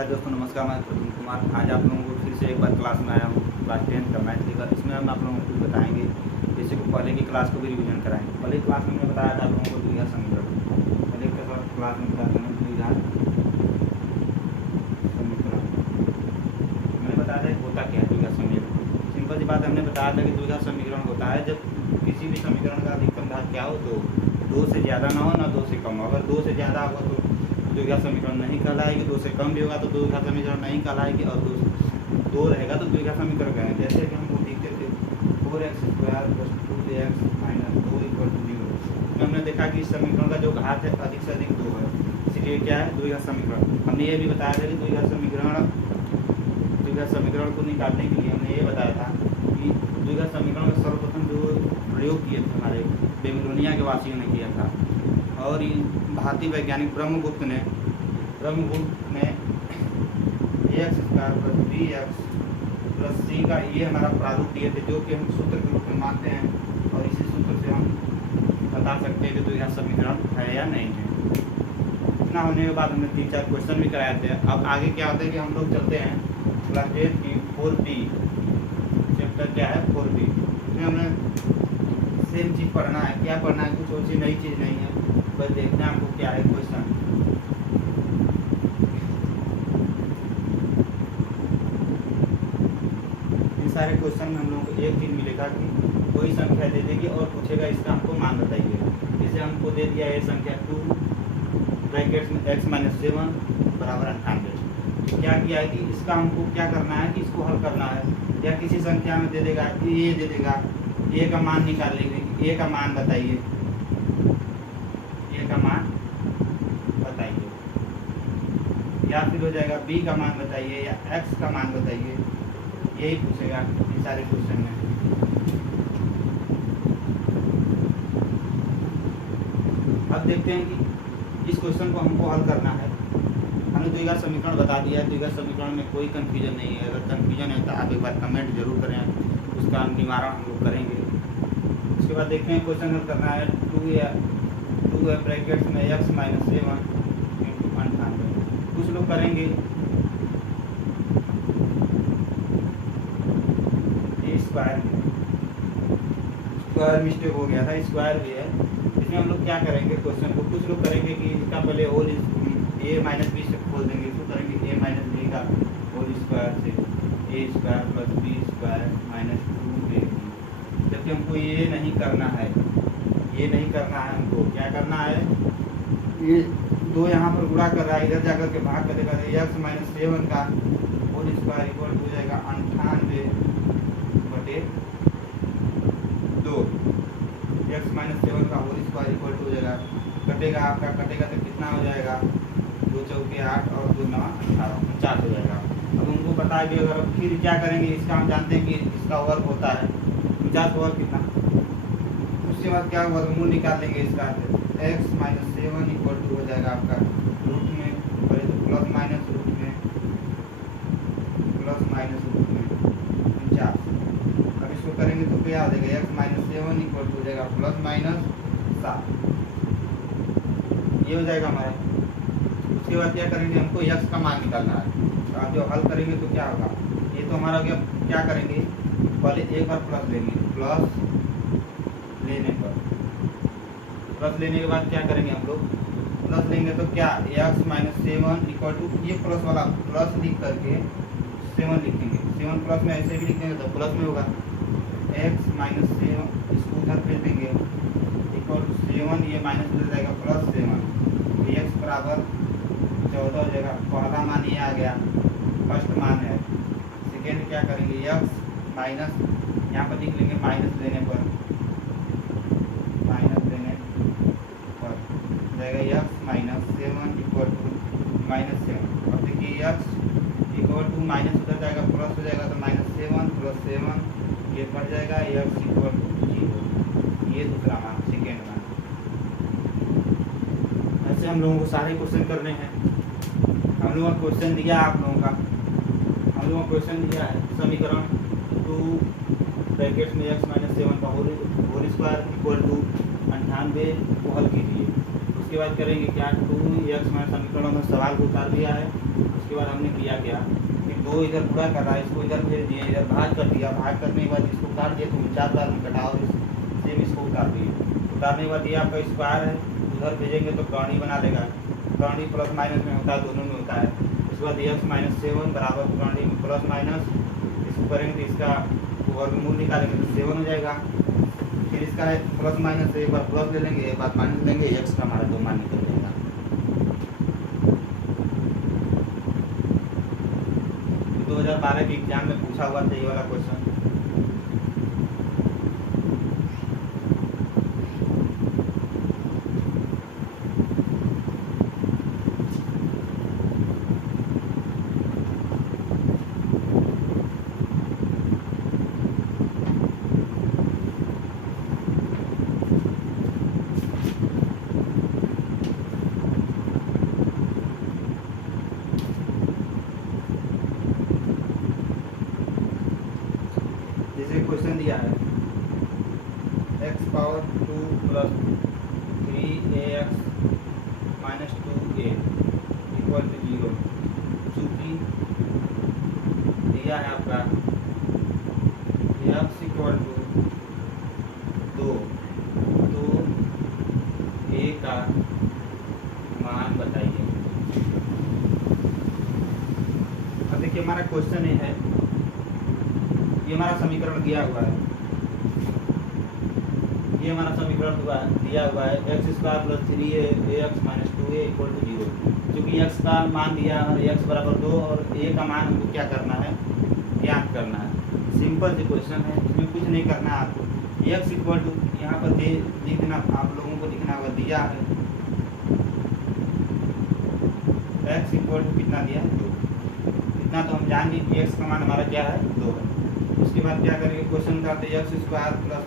हाय दोस्तों, नमस्कार। मैं प्रवीण कुमार आज आप लोगों को फिर से एक बार क्लास में आया हूँ। क्लास 10 का मैथ लेकर इसमें हम आप लोगों को कुछ बताएंगे, जैसे कि पहले की क्लास को भी रिवीजन कराएंगे। पहले की क्लास में मैंने बताया था आप लोगों को द्विघात समीकरण। पहले की क्लास में बताया था द्विघात समीकरण। मैंने बताया था होता क्या है द्विघात समीकरण। सिंपल सी बात हमने बताया था कि द्विघात समीकरण होता है जब किसी भी समीकरण का अधिकतम घात क्या हो तो 2 से ज़्यादा ना हो ना 2 से कम हो। अगर 2 से ज़्यादा होगा तो द्विघात समीकरण नहीं कहलाएगी, 2 से कम भी होगा तो द्विघात समीकरण नहीं कहलाएगी, और 2 रहेगा तो द्विघात समीकरण कहेंगे। जैसे कि हम लोग लिखते थे 4x² + 2x - 2 = 0। तो हमने देखा कि इस समीकरण का जो घात है अधिक से अधिक 2 है, इसलिए क्या है द्विघात समीकरण। हमने ये भी बताया था कि द्विघात समीकरण को निकालने के लिए हमने ये बताया था कि द्विघात समीकरण का सर्वप्रथम जो प्रयोग किए थे हमारे बेबीलोनिया के वासियों ने किया था, और भारतीय वैज्ञानिक ब्रह्मगुप्त ने ax² + bx + c का ये हमारा प्रारूप दिए थे, जो कि हम सूत्र के रूप में मानते हैं, और इसी सूत्र से हम बता सकते हैं कि द्विघात समीकरण है या नहीं है। इतना होने के बाद हमने 3-4 क्वेश्चन भी कराए थे। अब आगे क्या होता है कि हम लोग चलते हैं क्लास 10 की 4b चैप्टर क्या है 4b। इसमें हमें सेम चीज़ पढ़ना है। क्या पढ़ना है? कुछ और चीज़ नई चीज़ नहीं है, बस देखना है आपको क्या है क्वेश्चन। इन सारे क्वेश्चन में हम लोगों को एक चीज़ मिलेगा कि कोई संख्या दे देगी और पूछेगा इसका हमको मान बताइए। जैसे हमको दे दिया ये संख्या 2 ब्रैकेट्स में x - 7 = 98। क्या किया है कि इसका हमको क्या करना है कि इसको हल करना है, या किसी संख्या में दे देगा ये दे देगा a का मान निकाल लेंगे, a का मान बताइए, a का मान बताइए, या फिर हो जाएगा b का मान बताइए या x का मान बताइए। यही पूछेगा इन सारे क्वेश्चन में। अब देखते हैं कि इस क्वेश्चन को हमको हल करना है। हमने द्विघात समीकरण बता दिया है। द्विघात समीकरण में कोई कंफ्यूजन नहीं है। अगर कंफ्यूजन है तो आप एक बार कमेंट जरूर करें, उसका निवारण हम लोग करेंगे। उसके बाद देखते हैं क्वेश्चन हल करना है 2 ब्रैकेट्स में x - 7 × 98। कुछ लोग करेंगे स्क्वायर मिस्टेक हो गया था, स्क्वायर भी है। इसमें हम लोग क्या करेंगे क्वेश्चन को, कुछ लोग करेंगे कि इसका पहले होल a - b से खोल देंगे, इसको करेंगे a - b का होल स्क्वायर से a² + b² - 2ab। जबकि हमको ये नहीं करना है, ये नहीं करना है। हमको क्या करना है, ये 2 यहाँ पर गुणा कर रहा है, इधर जाकर के भाग करेगा x - 7 का होल स्क्वायर इक्वल हो जाएगा 98/2। x - 7 का होल स्क्वायर इक्वल हो जाएगा, कटेगा आपका, कटेगा तो कितना हो जाएगा 2 चौके 8 और 2 9 18 49 हो जाएगा। अब उनको पता है कि अगर फिर क्या करेंगे, इसका हम जानते हैं कि इसका वर्ग होता है 49 वर्ग कितना। उसके बाद क्या वर्गमूल निकाल लेंगे इसका, x - 7 इक्वल टू हो जाएगा आपका रूट में, पहले तो प्लस माइनस रूट में 49। अब इसको करेंगे तो क्या हो जाएगा, x - 7 इक्वल टू हो जाएगा +7। ये हो जाएगा हमारा। उसके बाद क्या करेंगे, हमको x का मान निकालना है। तो आप जो हल करेंगे तो क्या होगा, ये तो हमारा क्या करेंगे, पहले एक बार प्लस लेंगे, प्लस लेने के बाद क्या करेंगे हम लोग, प्लस लेंगे तो क्या x - 7 इक्वल टू ये प्लस वाला प्लस लिख करके 7 लिखेंगे। 7 प्लस में ऐसे भी लिखेंगे तो प्लस में होगा, x - 7 इसको उधर भेज देंगे इक्वल टू 7, ये माइनस हो जाएगा +7, x बराबर 14 हो जाएगा। पहला मान ये आ गया, फर्स्ट मान है। सेकेंड क्या करेंगे, x माइनस यहाँ पर लिख लेंगे, माइनस लेने पर जाएगा x - 7 इक्वल टू -7। अब देखिए x इक्वल टू माइनस उधर जाएगा, प्लस हो जाएगा तो -7 + 7 ये कट जाएगा, x इक्वल टू 0। ये दूसरा मान, सेकेंड मान। ऐसे हम लोगों को सारे क्वेश्चन करने हैं। हम लोगों का क्वेश्चन दिया आप लोगों का, हम लोगों का क्वेश्चन दिया है समीकरण 2 ब्रैकेट्स में x - 7 का होल स्क्वायर इक्वल टू 98 को हल कीजिए। उसके बाद करेंगे क्या, 2x समीकरणों में सवाल को उतार दिया है। उसके उसके बाद हमने किया क्या कि 2 इधर पूरा कर रहा है, इसको इधर भेज दिए, इधर भाग कर दिया, भाग करने के बाद इसको काट दिया, तो 4 बार में कटाओ, सेम इसको उतार दिए। उतारने के बाद ये आपका स्क्वायर है, उधर भेजेंगे तो कौड़ी बना लेगा, कौड़ी प्लस माइनस में होता है, दोनों में होता है। उसके बाद x माइनस 7 बराबर कौड़ी में प्लस माइनस, इसको करेंगे तो इसका वर्गमूल निकालेंगे तो 7 हो जाएगा। फिर इसका प्लस माइनस से एक बार प्लस ले लेंगे, एक बार माइनस लेंगे, x का हमारा 2 मान निकल जाएगा। 2012 के एग्जाम में पूछा हुआ था ये वाला क्वेश्चन। जैसे क्वेश्चन दिया है x power 2 plus 3ax minus 2a equal to 0, चूँकि दिया है आपका x इक्वल टू 2, तो a का मान बताइए। अब देखिए हमारा क्वेश्चन ये है, ये हमारा समीकरण दिया हुआ है, ये हमारा समीकरण दिया हुआ है x square plus 3ax minus 2a equal to 0। क्योंकि x का मान दिया है x बराबर 2 और a का मान हमको क्या करना है, ज्ञात करना है। सिंपल से क्वेश्चन है, इसमें कुछ नहीं करना है आपको। x इक्वल टू यहाँ पर लिख देना, आप लोगों को लिखना होगा, दिया है x इक्वल टू कितना दिया है 2, इतना तो हम जान लीजिए कि x का मान हमारा क्या है 2 है। उसके बाद क्या करेंगे, क्वेश्चन करते हैं x square plus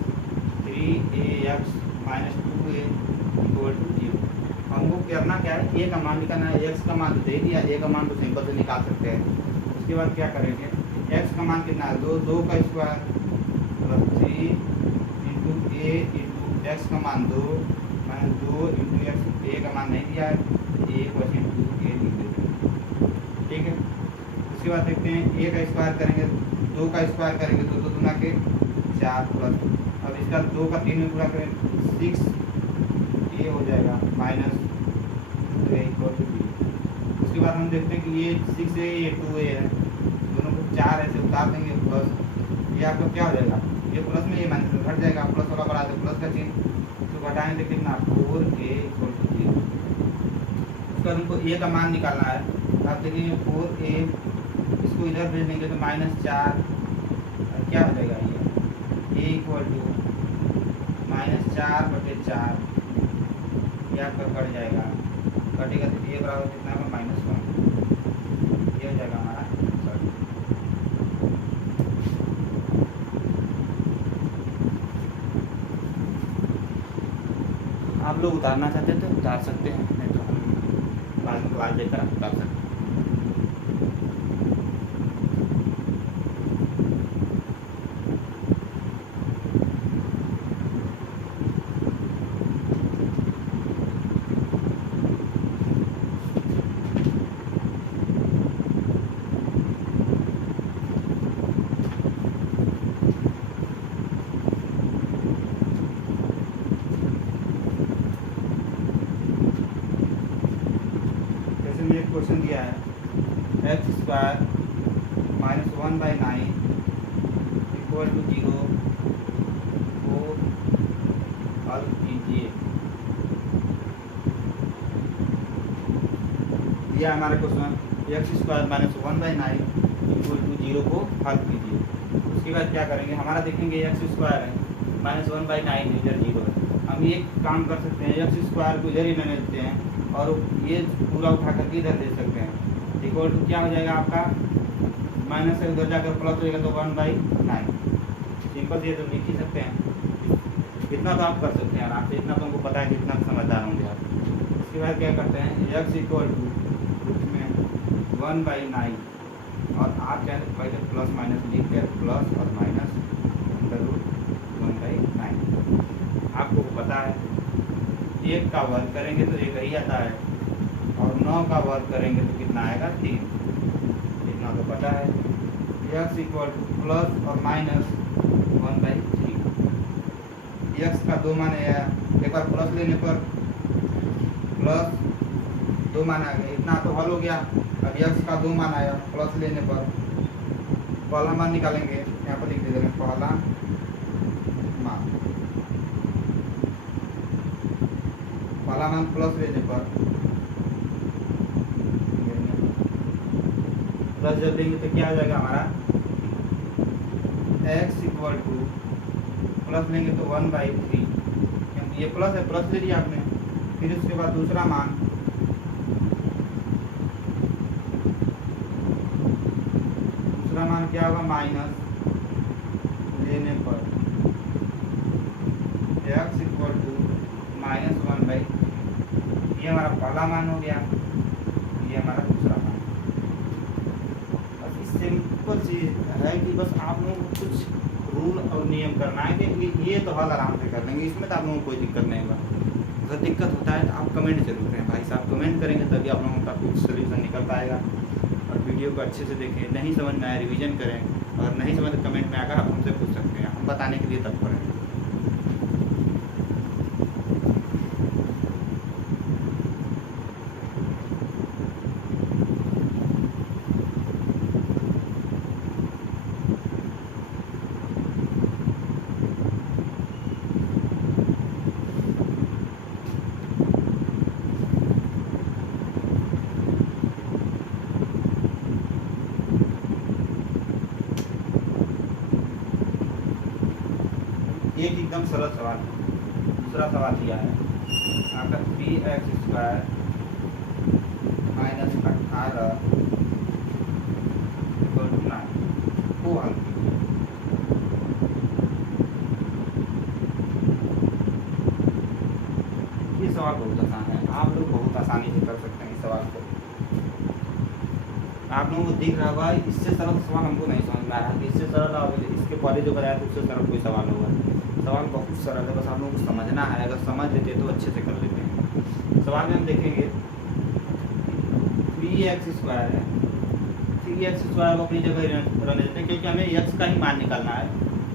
3ax minus 2a equal to 0। हमको करना क्या है, a का मान निकालना है। x का मान तो दे दिया, a का मान तो सिंपल से निकाल सकते हैं। उसके बाद क्या करेंगे, x का मान कितना है 2, 2 का square plus 3 into a into x का मान 2 माइनस 2 इंटू एक्स, a का मान नहीं दिया है, a क्वेश्चन इंटू a लिख देते हैं, ठीक है। उसके बाद देखते हैं a का स्क्वायर करेंगे, 2 का स्क्वायर करेंगे तो 2 दूना के 4 प्लस, अब इसका 2 का 3 में पूरा करें 6 ये हो जाएगा माइनस 2a इक्वल टू 0। उसके बाद हम देखते हैं कि ये 6a ये 2a है, दोनों को 4 ऐसे उतार देंगे प्लस, ये आपका क्या हो जाएगा, ये प्लस में ये माइनस में घट जाएगा, प्लस वाला बढ़ा दे प्लस का चिन्ह, तो घटाएँ देखिए कितना 4a इक्वल टू 0। उसके बाद हमको a का मान निकालना है। आप देखिए 4a, इसको इधर भेज देंगे तो माइनस 4 क्या हो जाएगा, ये a इक्वल टू माइनस 4/4, ये आपका कट जाएगा, कटेगा तो ये बराबर कितना होगा -1, ये हो जाएगा हमारा आंसर। आप लोग उतारना चाहते हैं तो उतार सकते हैं, नहीं तो हम बाद में क्लास लेकर उतार सकते हैं। क्वेश्चन दिया है x square minus 1/9 equal to 0 को हल कीजिए। दिया हमारा question x square minus 1/9 equal to 0 को हल कीजिए। उसके बाद क्या करेंगे, हमारा देखेंगे एक्स स्क्वायर है माइनस 1/9 इधर 0 है। हम ये काम कर सकते हैं, एक्स स्क्वायर को इधर ही लेने देते हैं और ये पूरा उठा करके इधर दे सकते हैं। इक्वल टू क्या हो जाएगा आपका, माइनस से उधर जाकर प्लस हो जाएगा तो 1/9। सिंपल से ये तो लिख ही सकते हैं, इतना तो आप कर सकते हैं आराम से, इतना तो हमको पता है कि इतना समझदार होंगे आप। उसके बाद क्या करते हैं, एक्स इक्वल टू में 1/9 और आप चाहे पहले प्लस माइनस लिख कर प्लस और माइनस √1/9। आपको पता है 1 का वर्ग करेंगे तो 1 ही आता है और 9 का वर्ग करेंगे तो कितना आएगा 3। पता है x इक्वल टू प्लस और माइनस 1/3। x का 2 मान आया, एक बार प्लस लेने पर प्लस 2 मान आ गया, इतना तो हल हो गया। अब x का 2 मान आया, प्लस लेने पर पहला मान निकालेंगे, यहाँ पर लिख देते हैं पहला मान। पहला मान प्लस लेने पर प्लस जब देंगे तो क्या आ जाएगा हमारा x इक्वल टू प्लस लेंगे तो 1/3, ये प्लस है, प्लस ले लिया आपने। फिर उसके बाद दूसरा मान क्या होगा माइनस लेने पर x इक्वल टू -1/, ये हमारा पहला मान हो गया, ये हमारा दूसरा मान। बस सिंपल चीज़ है कि बस आप लोगों को कुछ रूल और नियम करना है कि ये तो हल आराम से कर लेंगे, इसमें तो आप लोगों को कोई दिक्कत नहीं होगा। अगर दिक्कत होता है तो आप कमेंट जरूर करें भाई साहब, कमेंट करेंगे तभी आप लोगों का कुछ सोल्यूशन निकल पाएगा। और वीडियो को अच्छे से देखें, नहीं समझ में आए रिवीजन करें, और नहीं समझ तो कमेंट में आकर आप हमसे पूछ सकते हैं, हम बताने के लिए तत्पर हैं। एक एकदम सरल सवाल है। दूसरा सवाल दिया है आपका 3x² -18 = 9 को हल कीजिए। ये सवाल बहुत आसान है, आप लोग बहुत आसानी से कर सकते हैं इस सवाल को। आप लोगों को दिख रहा होगा इससे सरल सवाल हमको नहीं समझ में आ रहा कि इससे सरल होगा, इसके पहले जो बताया था उससे सरल कोई सवाल होगा। सवाल बहुत सरल है, बस आप लोगों को समझना है, अगर समझ लेते तो अच्छे से कर लेते हैं। सवाल में हम देखेंगे 3x² है, 3x² को अपनी जगह रहने देते हैं क्योंकि हमें x का ही मान निकालना है।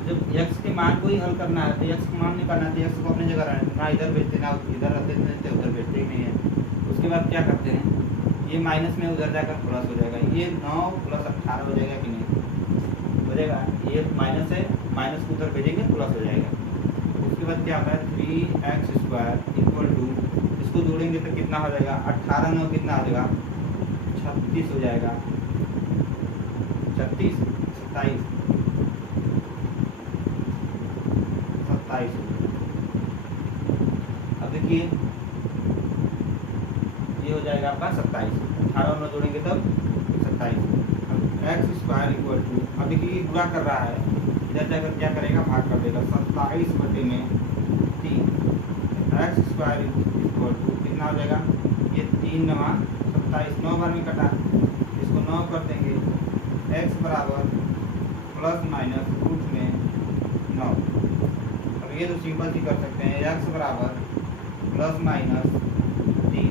जब x के मान को ही हल करना है तो x का मान निकालना है, तो x को अपनी जगह रहने देते, ना इधर भेजते ना इधर रहते, उधर भेजते ही नहीं है। उसके बाद क्या करते हैं, ये माइनस में उधर जाकर प्लस हो जाएगा, ये 9 + 18 हो जाएगा कि नहीं हो जाएगा, ये माइनस है, माइनस को उधर भेजेंगे प्लस हो जाएगा। उसके बाद क्या होता है 3x² इक्वल टू, इसको जोड़ेंगे तो कितना हो जाएगा 18 9 कितना हो जाएगा 36 हो जाएगा, 36 27 27। अब देखिए ये हो जाएगा आपका 27, 18 9 जोड़ेंगे तब 27। x² इक्वल टू, अब देखिए गुणा कर रहा है, इधर जाकर क्या करेगा भाग कर देगा, 27/3 x² इक्वल टू कितना हो जाएगा, ये 3 9 27, 9 बार में कटा, इसको 9 कर देंगे, x बराबर ±√9। अब ये तो सिंपल ही कर सकते हैं, x बराबर ±3।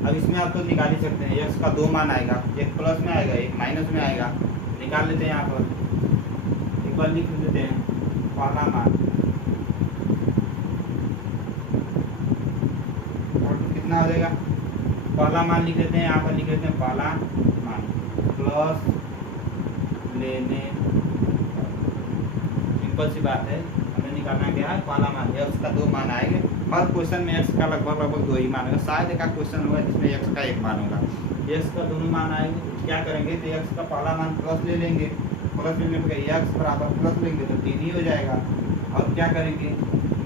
अब इसमें आप तो निकाल ही सकते हैं, x का 2 मान आएगा, एक प्लस में आएगा एक माइनस में आएगा, निकाल लेते हैं। यहाँ पर एक बार लिख देते हैं पहला मान कितना हो जाएगा, पहला मान लिख लेते हैं, यहाँ पर लिख लेते हैं पहला मान प्लस लेने, सिंपल सी बात है, हमें निकालना क्या है पहला मान, x का 2 मान आएंगे। हर क्वेश्चन में x का लगभग 2 ही मान होगा, शायद एक क्वेश्चन होगा जिसमें x का 1 मान होगा। x का दोनों मान आएंगे तो क्या करेंगे, तो x का पहला मान प्लस ले लेंगे, प्लस लेने पर x बराबर प्लस लेंगे तो 3 ही हो जाएगा, और क्या करेंगे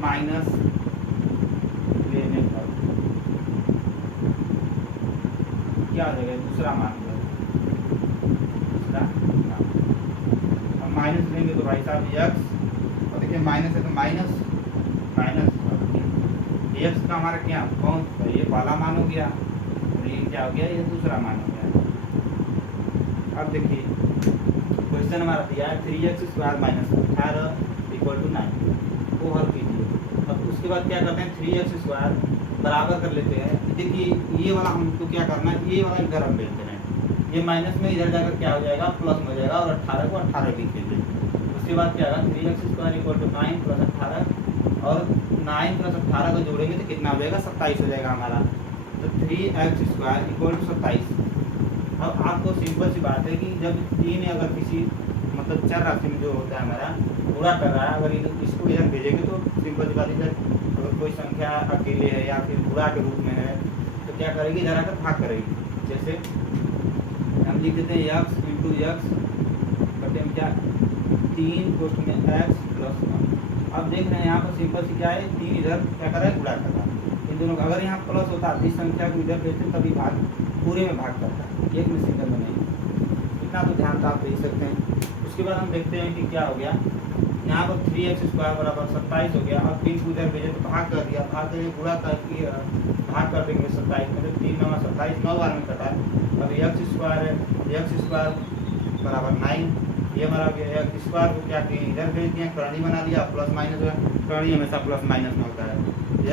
माइनस लेने पर क्या हो जाएगा दूसरा मान, दूसरा मान। अब माइनस लेंगे तो भाई साहब x, और देखिए माइनस है तो माइनस माइनस, x का हमारा क्या कौन, तो ये पहला मान हो गया, और ये क्या हो गया, ये दूसरा मान हो गया। अब देखिए क्वेश्चन हमारा दिया है 3x² -18 = 9 को हल कीजिए। अब उसके बाद क्या करते हैं 3x² बराबर कर लेते हैं। देखिए ये वाला हमको क्या करना है, ये वाला इधर हम भेजते हैं, ये माइनस में इधर जाकर क्या हो जाएगा, प्लस में हो जाएगा और 18 को 18 लिख लीजिए। उसके बाद क्या होगा 3x² = 9 + 18 और 9 + 18 को जोड़ेंगे तो कितना हो जाएगा 27 हो जाएगा हमारा। तो 3x² = 27। अब आपको सिंपल सी बात है कि जब 3 अगर किसी मतलब चर राशि में जो होता है हमारा पूरा कर रहा है, अगर इसको इधर भेजेंगे तो सिंपल सी बात है, इधर अगर कोई संख्या अकेले है या फिर पूरा के रूप में है तो क्या करेगी, इधर आकर भाग करेगी। जैसे हम लिख देते हैं x × x करते हैं क्या 3 कोष्ठ में x + 1। अब देख रहे हैं यहाँ पर सिंपल सी क्या है, 3 इधर क्या कर रहा है, गुणा कर रहा है। इन दोनों का अगर यहाँ प्लस होता है इस संख्या को इधर भेजते तभी भाग पूरे में भाग करता है, एक में सिंगल में नहीं। इतना तो ध्यान तो आप दे सकते हैं। उसके बाद हम देखते हैं कि क्या हो गया, यहाँ पर 3x² = 27 हो गया। अब 3 को इधर भेजे तो भाग कर दिया, भाग करके गुणा करके भाग कर देंगे 27 में, तो 3 × 9 = 27, 9 बार में कटा है। अब x² है, x² = 9, ये हमारा x² को क्या किए इधर भेज दिया, करणी बना दिया, प्लस माइनस हुआ, करणी हमेशा प्लस माइनस में होता है। x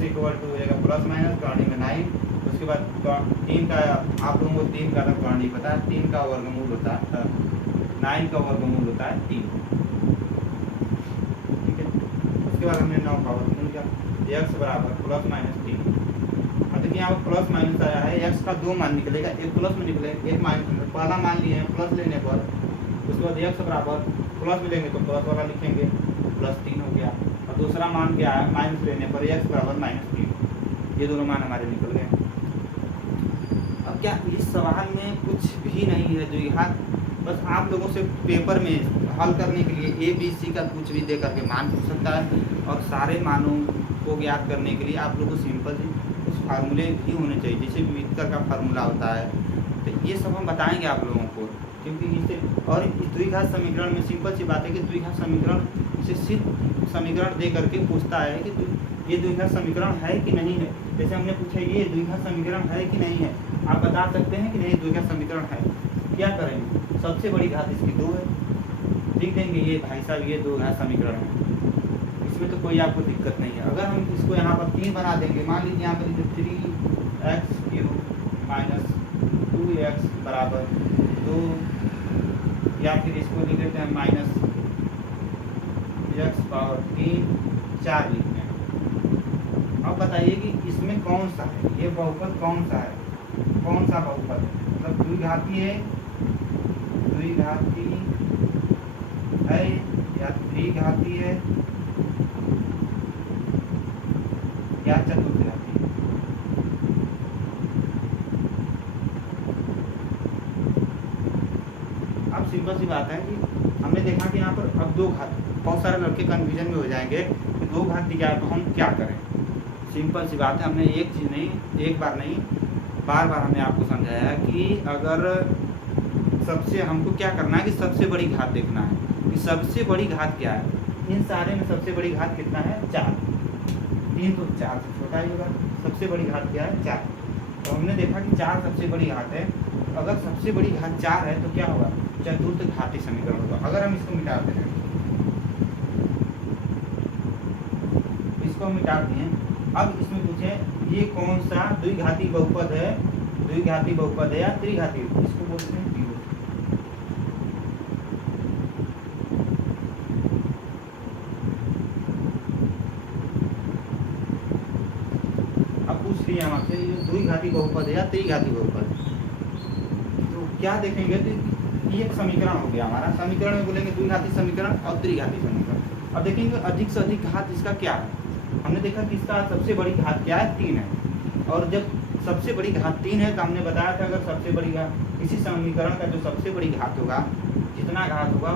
= हो जाएगा प्लस माइनस, करणी में 9। उसके बाद 3 का आप लोगों को 3 का तो करणी पता है, 3 का वर्गमूल होता है 9 का वर्गमूल होता है 3, ठीक है। उसके बाद हमने 9 का वर्गमूल किया, x = ±3। अब देखिए यहाँ पर प्लस माइनस आया है, x का 2 मान निकलेगा, एक प्लस में निकलेगा एक माइनस में। पहला मान लिए हैं प्लस लेने पर, उसके बाद x बराबर प्लस में लेंगे तो प्लस वाला लिखेंगे, +3 हो गया। और दूसरा मान क्या है, माइनस लेने पर x = -3। ये दोनों मान हमारे निकल गए। अब क्या इस सवाल में कुछ भी नहीं है द्विघात, बस आप लोगों से पेपर में हल करने के लिए a b c का कुछ भी दे करके मान पूछ सकता है, और सारे मानों को ज्ञात करने के लिए आप लोगों को सिंपल कुछ फार्मूले भी होने चाहिए, जैसे मित्तर का फार्मूला होता है। तो ये सब हम बताएंगे आप लोगों को, क्योंकि इससे और इस द्विघात समीकरण में सिंपल सी बात है कि द्विघात समीकरण से सिर्फ समीकरण दे करके पूछता है कि ये द्विघात समीकरण है कि नहीं है। जैसे हमने पूछा ये द्विघात समीकरण है कि नहीं है, आप बता सकते हैं कि नहीं द्विघात समीकरण है। क्या करेंगे, सबसे बड़ी घात इसकी 2 है, लिख देंगे ये भाई साहब ये द्विघात समीकरण है, इसमें तो कोई आपको दिक्कत नहीं है। अगर हम इसको यहाँ पर 3 बना देंगे, मान लीजिए यहाँ पर 3x³ - 2x = 2, या फिर इसको लिख देते हैं -x⁻³ 4 लिखते हैं। अब बताइए कि इसमें कौन सा है, ये बहुपद कौन सा है, कौन सा बहुपद है, मतलब द्विघाती है या त्रिघाती है या चतुर्घाती है। अब सिंपल सी बात है कि हमने देखा कि यहाँ पर अब 2 घात, बहुत सारे लड़के कन्फ्यूजन में हो जाएंगे कि 2 घात दी जाए तो हम क्या करें। सिंपल सी बात है, हमने एक चीज़ नहीं, एक बार नहीं, बार बार हमने आपको समझाया है कि अगर सबसे हमको क्या करना है कि सबसे बड़ी घात देखना है कि सबसे बड़ी घात क्या है। इन सारे में सबसे बड़ी घात कितना है, 4। 3 तो 4 से छोटा ही होगा, सबसे बड़ी घात क्या है, 4। तो हमने देखा कि 4 सबसे बड़ी घात है। अगर सबसे बड़ी घात 4 है तो क्या होगा, चतुर्थघाती समीकरण होगा। अगर हम इसको मिटाते हैं, इसको मिटाते हैं, अब इसमें पूछे ये कौन सा द्विघाती बहुपद है, द्विघाती बहुपद है या त्रिघाती, इसको बोलते हैं द्विघाती। अब पूछ लिया हम आपसे ये द्विघाती बहुपद है या त्रिघाती बहुपद, तो क्या देखेंगे तो ये एक समीकरण हो गया हमारा। समीकरण में बोलेंगे द्विघाती समीकरण और त्रिघाती समीकरण। अब देखेंगे अधिक से अधिक घात इसका क्या है। हमने देखा कि इसका सबसे बड़ी घात क्या है, 3 है। और जब सबसे बड़ी घात 3 है तो हमने बताया था अगर सबसे बड़ी घात किसी समीकरण का जो सबसे बड़ी घात होगा, जितना घात होगा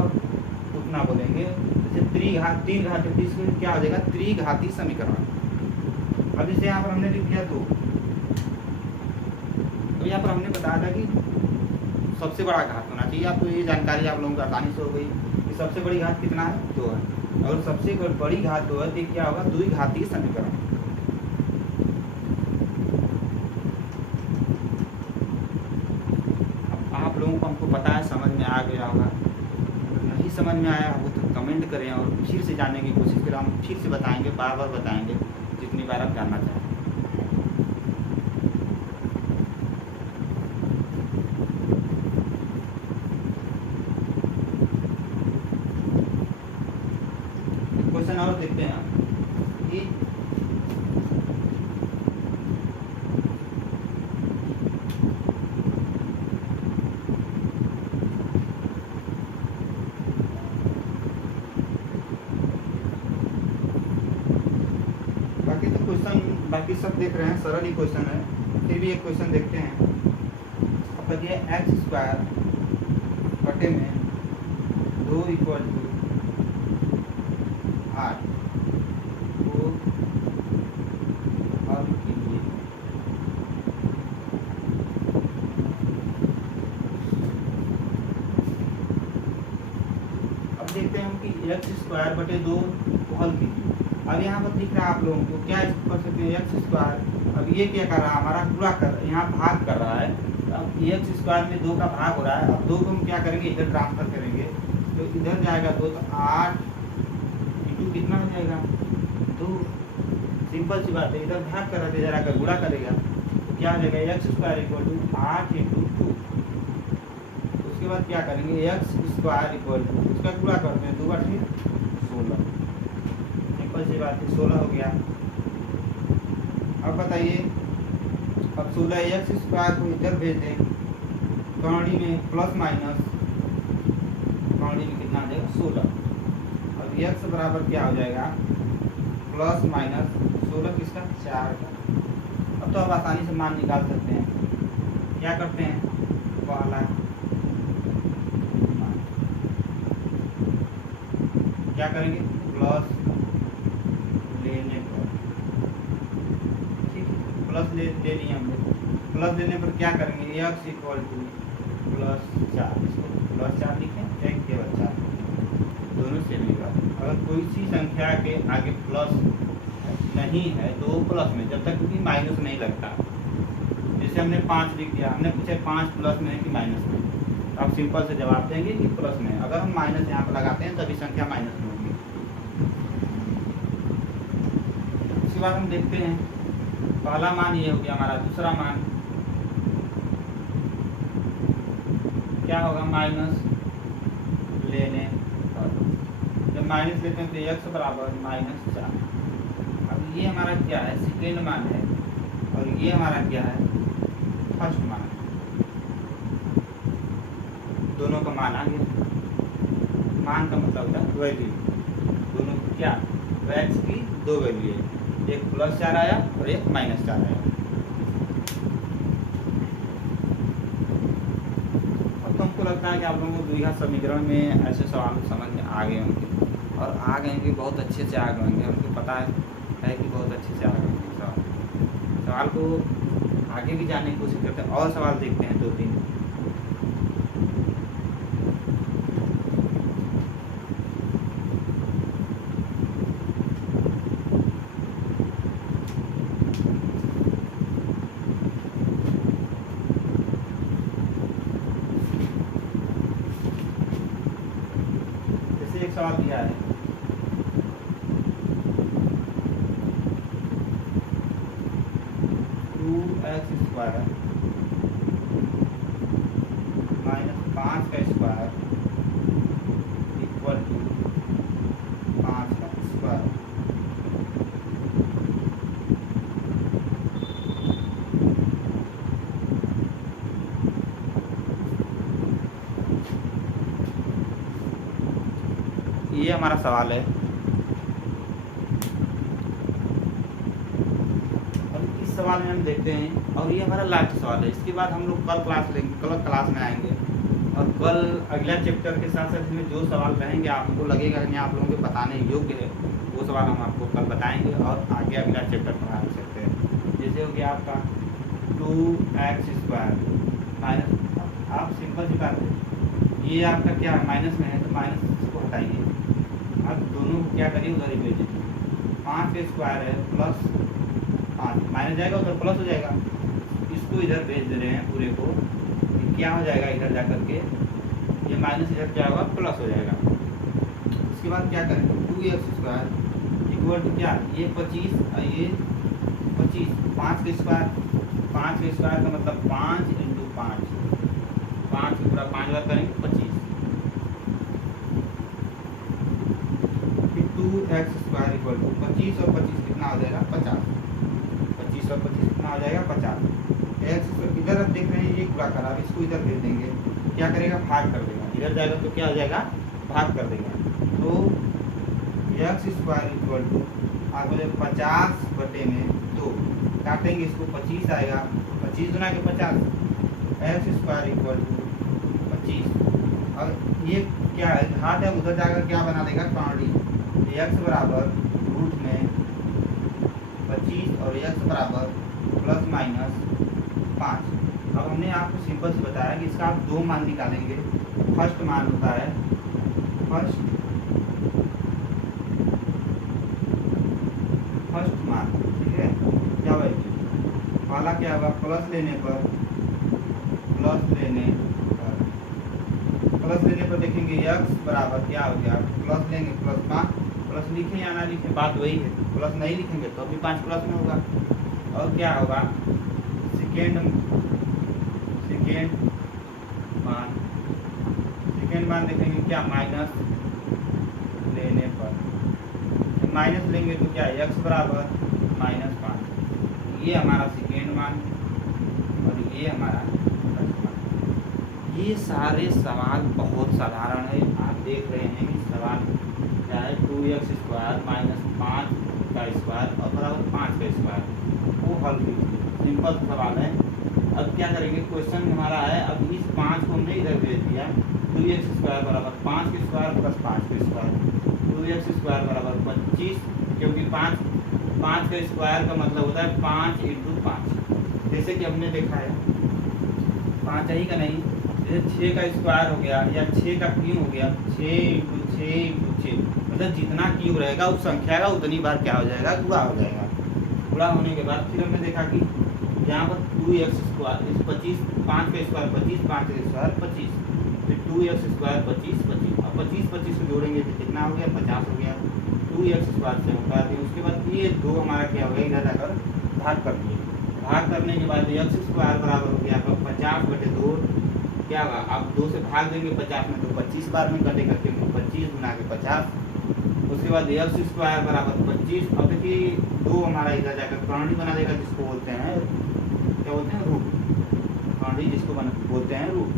उतना बोलेंगे। जैसे त्रिघात 3 घात है, इसमें क्या हो जाएगा, त्रिघाती समीकरण। अब जैसे यहाँ पर हमने लिख दिया 2, तो यहाँ पर हमने बताया था कि सबसे बड़ा घात होना चाहिए। आपको ये जानकारी आप लोगों को आसानी से हो गई कि सबसे बड़ी घात कितना है, 2 है। और सबसे बड़ी घात 2 है तो क्या होगा, द्विघाती समीकरण। अब आप लोगों को हमको पता है समझ में आ गया होगा, नहीं समझ में आया हो तो कमेंट करें और फिर से जानने की कोशिश करें। हम फिर से बताएंगे, बार बार बताएंगे जितनी बार आप जानना चाहें। क्वेश्चन और देखते हैं कि बाकी सब देख रहे हैं, सरल ही क्वेश्चन है, फिर भी एक क्वेश्चन देखते हैं। अब बताइए एक्स स्क्वायर बटे में 2 इक्वल टू 8 को हल कीजिए। अब देखते हैं कि एक्स स्क्वायर बटे 2 को हल कीजिए। अब यहाँ पर दिख रहा है आप लोगों को, क्या कर सकते हैं, एक्स स्क्वायर। अब ये क्या कर रहा है, हमारा पूरा कर यहाँ भाग कर रहा है। अब एक्स स्क्वायर में 2 का भाग हो रहा है। अब 2 को हम क्या करेंगे, इधर ट्रांसफर करेंगे, तो इधर जाएगा 2, तो 8 इंटू कितना हो जाएगा 2। सिंपल सी बात है, इधर भाग कर रहा है, इधर आकर गुणा करेगा, तो क्या हो जाएगा x square equal to 8 into 2। उसके बाद क्या करेंगे, एक्स स्क्वायर इक्वल टू उसका गुणा करते हैं, 2 8 16। सी बात है, 16 हो गया। अब बताइए, अब 16 एक्स स्क्वायर को इधर भेज दें, कौड़ी में प्लस माइनस, कौड़ी में कितना आ जाएगा 16। अब एक्स बराबर क्या हो जाएगा, प्लस माइनस 16 किसका 4 का। अब तो आप आसानी से मान निकाल सकते हैं। क्या करते हैं, वाला क्या करेंगे, प्लस लेने पर, ठीक है, प्लस ले लिए हम लोग। प्लस लेने पर क्या करेंगे, एक्स इक्वल टू प्लस 4, इसको प्लस 4 लिखें, एक केवल 4, दोनों सेम ही बात। अगर कोई सी संख्या के आगे प्लस नहीं है तो प्लस में, जब तक कि माइनस नहीं लगता। जैसे हमने 5 लिख दिया, हमने पूछा 5 प्लस में है कि माइनस में, तो आप सिंपल से जवाब देंगे कि प्लस में। अगर हम माइनस यहाँ पर लगाते हैं तभी संख्या माइनस में होगी। उसके बाद हम देखते हैं, पहला मान ये हो गया हमारा। दूसरा मान क्या होगा, माइनस लेने पर। जब माइनस लेते हैं तो एक्स बराबर -4। अब ये हमारा क्या है, सेकेंड मान है, और ये हमारा क्या है, फर्स्ट मान है। दोनों का मान आ गया। मान का मतलब होता है वैल्यू। दोनों को क्या, एक्स की 2 वैल्यू है, एक +4 आया और एक -4 आया। अब तो हमको लगता है कि आप लोगों को द्विघात समीकरण में ऐसे सवाल समझ में आ गए होंगे, और आ गए होंगे, बहुत अच्छे से आ गए होंगे। हमको पता है कि बहुत अच्छे से आ गए होंगे। सवाल को आगे भी जाने की कोशिश करते हैं, और सवाल देखते हैं 2-3। एक सवाल दिया है, x स्क्वायर -5 का स्क्वायर इक्वल टू 5 का स्क्वायर। ये हमारा सवाल है। अब इस सवाल में हम देखते हैं, और ये हमारा लास्ट सवाल है। इसके बाद हम लोग कल क्लास लेंगे, कल क्लास में आएंगे, और कल अगला चैप्टर के साथ साथ इसमें जो सवाल रहेंगे आपको लगेगा कि आप लोगों के बताने योग्य है, वो सवाल हम आपको कल बताएंगे, और आगे अगला चैप्टर पढ़ा सकते हैं। जैसे हो गया आपका 2x स्क्वायर माइनस, आप सिंपल सी बात है, ये आपका क्या है, माइनस में है, तो माइनस को हटाइए। अब दोनों को क्या करिए, उधर ही भेजिए। 5 का स्क्वायर है प्लस 5, माइनस जाएगा उधर प्लस हो जाएगा। इसको इधर भेज दे रहे हैं पूरे को, क्या हो जाएगा, इधर जा कर के ये माइनस इधर क्या होगा, प्लस हो जाएगा। उसके बाद क्या करेंगे, 2x स्क्वायर इक्वल टू क्या, ये 25 और ये 25, 5 का स्क्वायर, 5 का स्क्वायर का मतलब 5 इंटू 5, 5 को पूरा 5 बार करेंगे 25। 2 एक्स स्क्वायर इक्वल टू 25 और 25 कितना हो जाएगा 50। 25 और 25 कितना हो जाएगा 50। एक्स इधर आप देख रहे हैं ये पूरा करा, अब इसको इधर भेज देंगे, क्या करेगा भाग कर देगा, इधर जाएगा तो क्या हो जाएगा भाग कर देगा। तो एक्स स्क्वायर इक्वल टू आप बोले 50 बटे में 2, काटेंगे इसको 25 आएगा, 25 गुना के 50, एक्स स्क्वायर इक्वल टू 25। और ये क्या है घात है, उधर जाकर क्या बना देगा कौड़ी, एक्स बराबर रूट में 25 और एक्स बराबर प्लस माइनस 5। अब हमने आपको सिंपल से बताया कि इसका आप दो मान निकालेंगे। फर्स्ट मान होता है फर्स्ट मान, ठीक है, क्या वैल्यू पहला क्या होगा प्लस लेने पर देखेंगे एक्स बराबर क्या हो गया, प्लस लेंगे प्लस 5, प्लस लिखें या ना लिखें बात वही है, प्लस नहीं लिखेंगे तो अभी 5 प्लस में होगा। और क्या होगा सेकेंड मान देखेंगे क्या माइनस लेने पर, माइनस लेंगे तो क्या एक्स बराबर -5, ये हमारा सेकेंड मान और ये हमारा फर्स्ट मान। ये सारे सवाल बहुत साधारण है, आप देख रहे हैं कि सवाल क्या है 2x स्क्वायर -5 का स्क्वायर और बराबर 5 का स्क्वायर, वो हल कीजिए, सिंपल सवाल है। अब क्या करेंगे क्वेश्चन हमारा है, अब इस 5 को हमने इधर भेज दिया, 2x स्क्वायर बराबर 5 के स्क्वायर प्लस 5 के स्क्वायर, 2x स्क्वायर बराबर 25, क्योंकि 5 का स्क्वायर का मतलब होता है 5 × 5, जैसे कि हमने देखा है 5 ही का नहीं, जैसे 6 का स्क्वायर हो गया या 6 का क्यूब हो गया, 6 × 6 × 6, मतलब जितना क्यूब रहेगा उस संख्या का उतनी बार क्या हो जाएगा गुणा हो जाएगा। गुणा होने के बाद फिर हमने देखा कि यहाँ पर 2x स्क्वायर 25, 5 का स्क्वायर 25, 5 का स्क्वायर 25, फिर 2x स्क्वायर 25, 25 और 25 25 को जोड़ेंगे तो कितना हो गया 50 हो गया, 2x स्क्वायर से उठा दिए। उसके बाद ये दो हमारा क्या हो गया इधर जाकर भाग कर दिए, भाग करने के बाद x स्क्वायर बराबर हो गया आपका 50 बटे 2, क्या होगा आप 2 से भाग देंगे 50 में तो 25 बार में कटेगा, क्योंकि 25 गुना के 50। उसके बाद एक्स स्क्वायर बराबर 25, और देखिए 2 हमारा इधर जाकर कौड़ी बना देगा, जिसको बोलते हैं क्या बोलते हैं रूट, कौड़ी जिसको बोलते हैं रूट।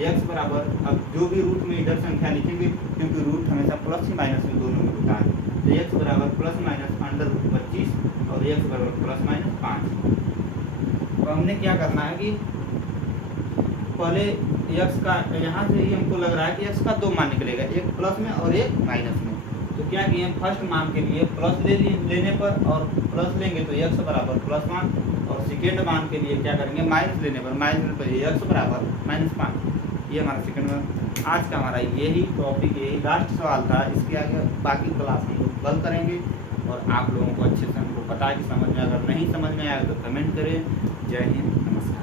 एक्स बराबर अब जो भी रूट में इधर संख्या लिखेंगे, क्योंकि रूट हमेशा प्लस ही माइनस में दोनों में होता है, तो एक्स बराबर प्लस माइनस अंडर रूट 25 और एक्स बराबर प्लस माइनस 5। तो हमने क्या करना है कि पहले एक्स का यहाँ से ही हमको लग रहा है कि एक्स का दो मान निकलेगा, एक प्लस में और एक माइनस में। तो क्या किए फर्स्ट मान के लिए प्लस लेने पर और प्लस लेंगे तो एक्स बराबर +1, और सेकेंड मान के लिए क्या करेंगे माइनस लेने पर एक्स बराबर -5। ये हमारा सेकेंड मान। आज का हमारा यही टॉपिक, यही लास्ट सवाल था। इसके आगे बाकी क्लास हम लोग कल करेंगे, और आप लोगों को अच्छे से हमको पता है कि समझ में, अगर नहीं समझ में आया तो कमेंट करें। जय हिंद, नमस्कार।